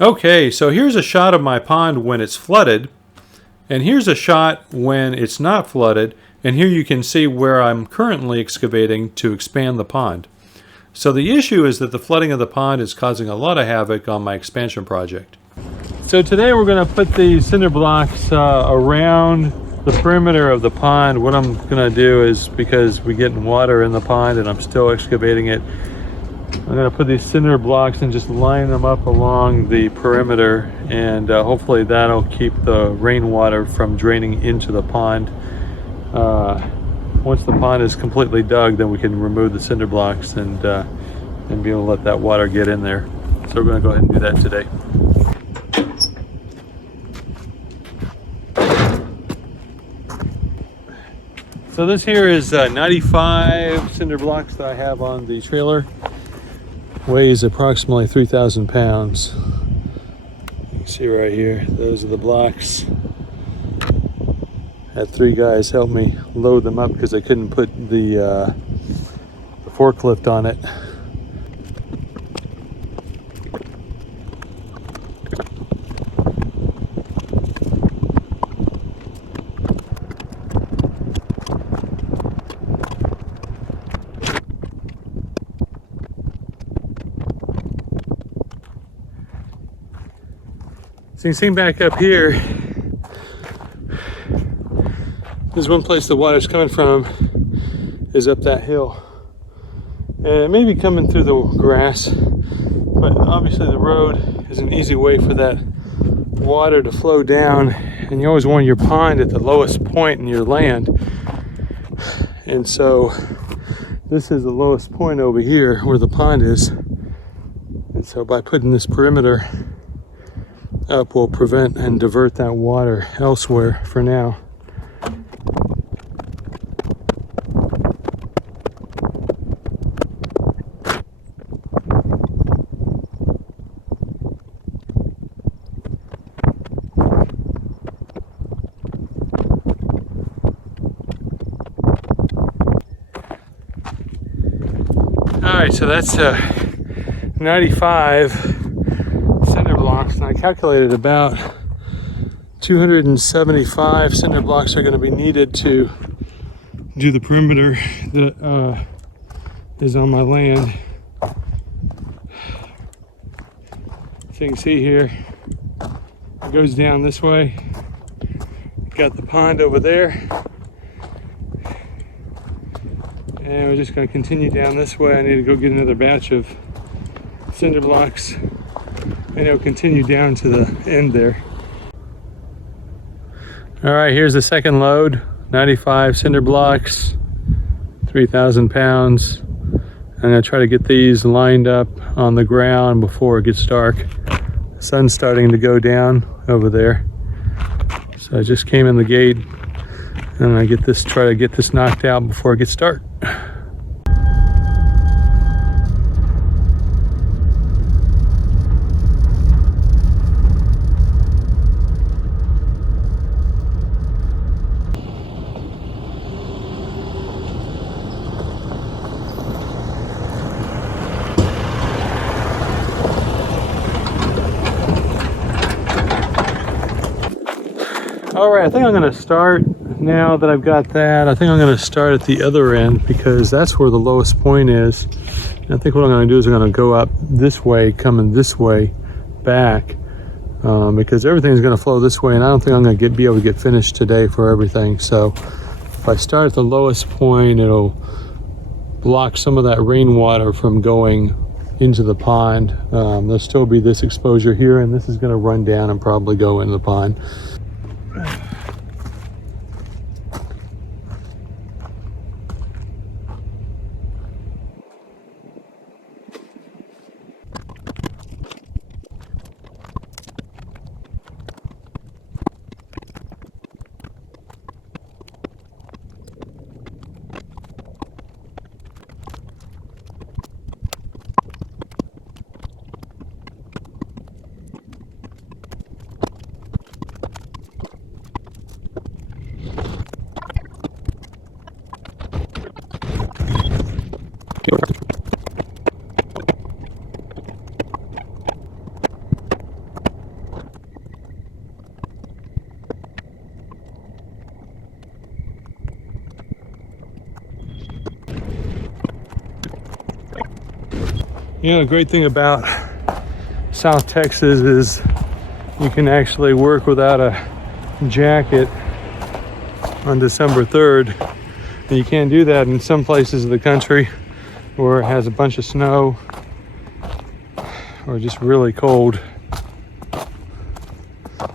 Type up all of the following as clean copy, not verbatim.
Okay, so here's a shot of my pond when it's flooded, and here's a shot when it's not flooded, and here you can see where I'm currently excavating to expand the pond. So the issue is that the flooding of the pond is causing a lot of havoc on my expansion project. So today we're going to put these cinder blocks around the perimeter of the pond. What I'm going to do is, because we're getting water in the pond and I'm still excavating it, I'm going to put these cinder blocks and just line them up along the perimeter, and hopefully that'll keep the rainwater from draining into the pond. Once the pond is completely dug, then we can remove the cinder blocks and be able to let that water get in there. So we're going to go ahead and do that today. So this here is 95 cinder blocks that I have on the trailer. Weighs approximately 3,000 pounds. You can see right here, those are the blocks. Had 3 guys help me load them up because I couldn't put the forklift on it. So you can see back up here, there's one place the water's coming from, is up that hill. And it may be coming through the grass, but obviously the road is an easy way for that water to flow down. And you always want your pond at the lowest point in your land. And so this is the lowest point over here where the pond is. And so by putting this perimeter up, will prevent and divert that water elsewhere for now. Alright, so that's 95 cinder blocks, and I calculated about 275 cinder blocks are going to be needed to do the perimeter that is on my land. So you can see here, it goes down this way. Got the pond over there, and we're just going to continue down this way. I need to go get another batch of cinder blocks, and it'll continue down to the end there. All right, here's the second load, 95 cinder blocks, 3,000 pounds. I'm gonna try to get these lined up on the ground before it gets dark. The sun's starting to go down over there. So I just came in the gate, and I try to get this knocked out before it gets dark. All right, I think I'm gonna start, now that I've got that, I think I'm gonna start at the other end because that's where the lowest point is. And I think what I'm gonna do is I'm gonna go up this way, coming this way back, because everything's gonna flow this way, and I don't think I'm gonna be able to get finished today for everything. So if I start at the lowest point, it'll block some of that rainwater from going into the pond. There'll still be this exposure here, and this is gonna run down and probably go into the pond. You know, the great thing about South Texas is you can actually work without a jacket on December 3rd. And you can't do that in some places of the country where it has a bunch of snow or just really cold.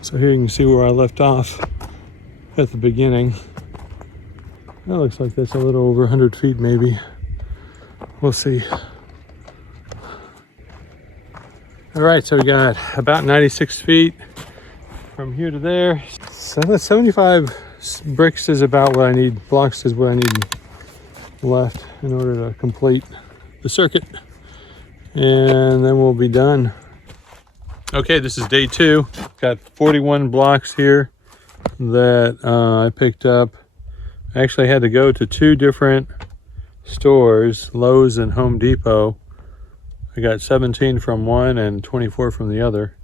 So here you can see where I left off at the beginning. That looks like that's a little over 100 feet maybe. We'll see. All right, so we got about 96 feet from here to there. 75 bricks is about what I need, blocks is what I need left in order to complete the circuit. And then we'll be done. Okay, this is day 2. Got 41 blocks here that I picked up. I actually had to go to 2 different stores, Lowe's and Home Depot. I got 17 from one and 24 from the other.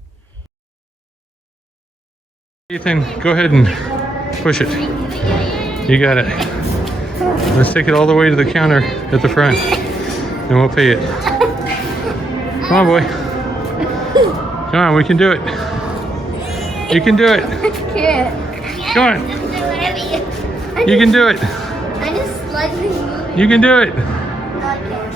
Ethan, go ahead and push it. You got it. Let's take it all the way to the counter at the front and we'll pay it. Come on, boy. Come on, we can do it. You can do it. I can't. Come on. You can do it. I just slightly moving. You can do it. I can't.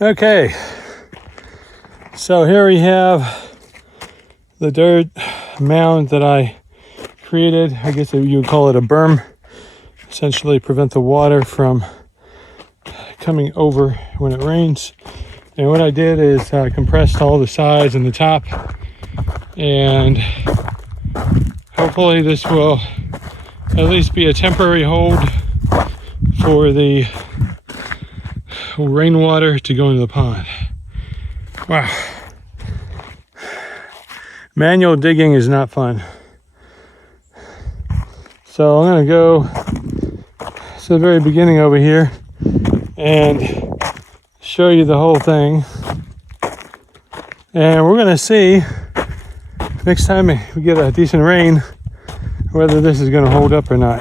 Okay, so here we have the dirt mound that I created. I guess you would call it a berm. Essentially prevent the water from coming over when it rains. And what I did is I compressed all the sides and the top, and hopefully this will at least be a temporary hold for the rainwater to go into the pond. Wow. Manual digging is not fun. So I'm going to go to the very beginning over here and show you the whole thing. And we're going to see next time we get a decent rain whether this is going to hold up or not.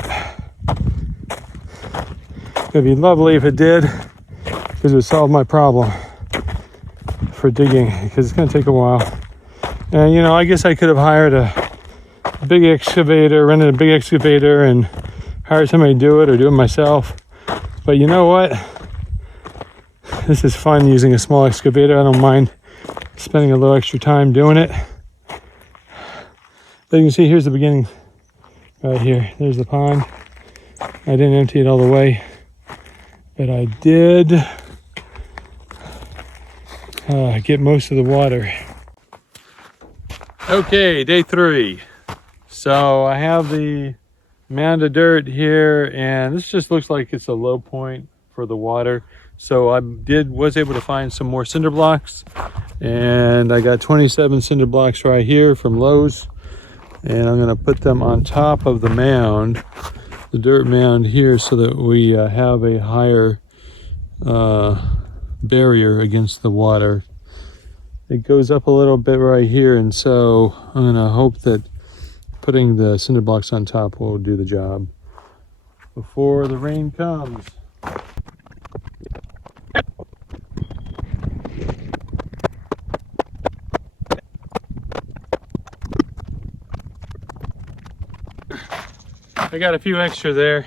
It'd be lovely if it did, because it would solve my problem for digging, because it's going to take a while. And you know, I guess I could have hired a big excavator, rented a big excavator and hired somebody to do it, or do it myself. But you know what? This is fun using a small excavator. I don't mind spending a little extra time doing it. But you can see here's the beginning right here. There's the pond. I didn't empty it all the way, but I did get most of the water. Okay, day 3. So I have the mound of dirt here, and this just looks like it's a low point for the water. So I was able to find some more cinder blocks, and I got 27 cinder blocks right here from Lowe's, and I'm going to put them on top of the mound, the dirt mound here, so that we have a higher barrier against the water. It goes up a little bit right here, and so I'm going to hope that putting the cinder blocks on top will do the job before the rain comes. I got a few extra there.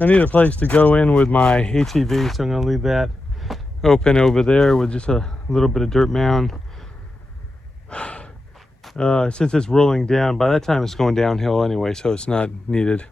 I need a place to go in with my ATV, so I'm going to leave that open over there with just a little bit of dirt mound. Since it's rolling down, by that time it's going downhill anyway, so it's not needed.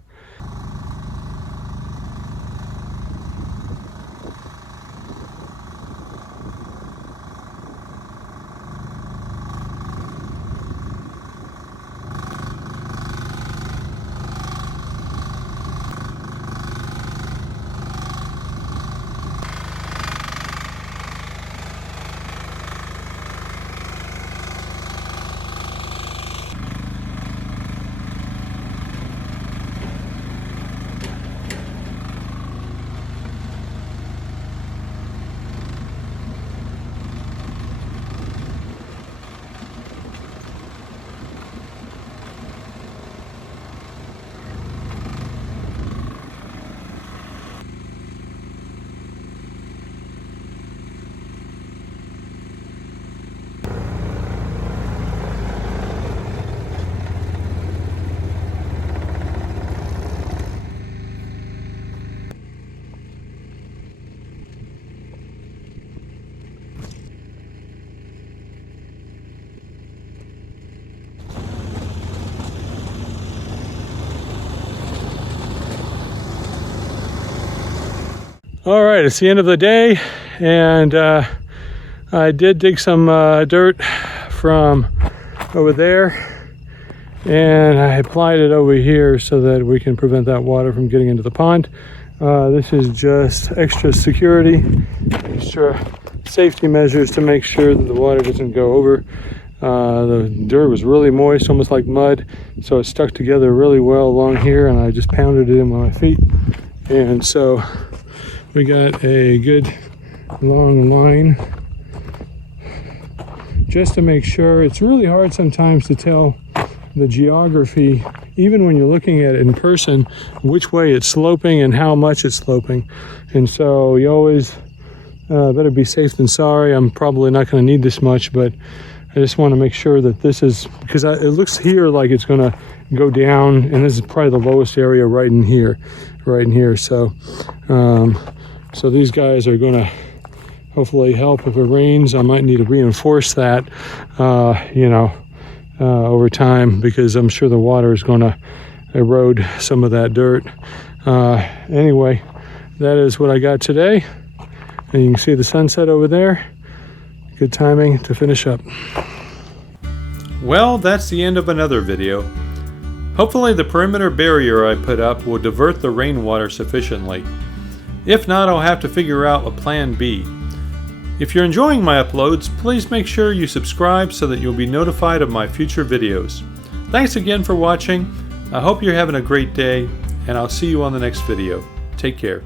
All right, it's the end of the day, and I did dig some dirt from over there, and I applied it over here so that we can prevent that water from getting into the pond. This is just extra security, extra safety measures to make sure that the water doesn't go over. The dirt was really moist, almost like mud, so it stuck together really well along here, and I just pounded it in with my feet. And so we got a good long line just to make sure. It's really hard sometimes to tell the geography, even when you're looking at it in person, which way it's sloping and how much it's sloping. And so you always better be safe than sorry. I'm probably not going to need this much, but I just want to make sure that this is, because it looks here like it's going to go down, and this is probably the lowest area right in here. So so these guys are going to hopefully help. If it rains, I might need to reinforce that over time, because I'm sure the water is going to erode some of that dirt. Anyway, that is what I got today, and you can see the sunset over there. Good timing to finish up. Well, that's the end of another video. Hopefully the perimeter barrier I put up will divert the rainwater sufficiently. If not, I'll have to figure out a plan B. If you're enjoying my uploads, please make sure you subscribe so that you'll be notified of my future videos. Thanks again for watching. I hope you're having a great day, and I'll see you on the next video. Take care.